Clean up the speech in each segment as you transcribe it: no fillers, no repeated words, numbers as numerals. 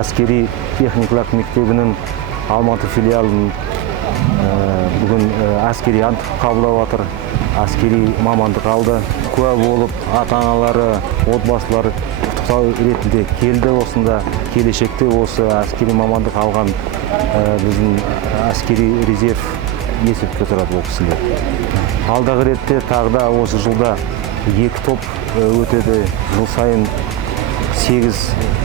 Әскери техникалық мектебінің Алматы филиалын бүгін әскери ант қабылдап жатыр. Әскери мамандық алды. Куә болып, ата-аналары, отбасылары құттықтау ретінде келді. Осында келешекте осы әскери мамандық алған біздің әскери резерв есепке тұрады ол кісілер. Алдағы ретте тағы да осы жылда 2 топ өтеді. Жыл сайын 8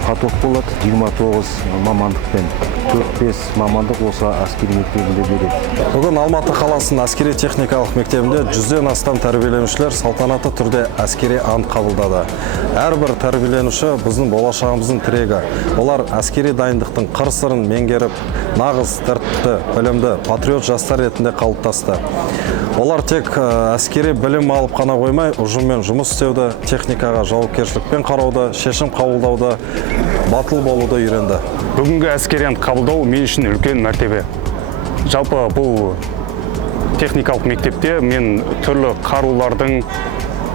поток болады, 29 мамандықпен. 4-5 мамандық осы әскери мектебінде береді. Бүгін Алматы қаласының әскери техникалық мектебінде 100-ден астам тәрбиеленушілер салтанатты түрде әскери ант қабылдады. Әрбір тәрбиеленуші біздің болашағымыздың тірегі. Олар әскери дайындықтың қыр-сырын меңгеріп, нағыз тәртіпті, білімді патриот жастар ретінде қалыптасты. Олар тек әскери білім алып қана қоймай, ұжыммен жұмыс істеуді, техникаға жауапкершілікпен қарауды, шешім қабылдауды, батыл болуды үйренді. Бүгінгі әскери ант қабылдау мен үшін үлкен мәртебе. Жалпы бұл техникалық мектепте мен түрлі қарулардың,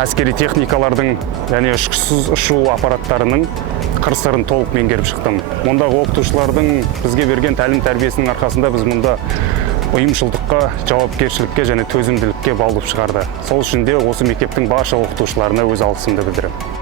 әскери техникалардың және ұшқышсыз ұшу аппараттарының қыр-сырын толық меңгеріп шықтым. Мұндағы оқытушылардың бізге берген тәлім-тәрбиесінің арқасында біз мұнда ұйымшылдыққа, жауапкершілікке және төзімділікке баулып шығарды. Сол үшін де осы мектептің барша оқытушыларына өз алғысымды білдіремін.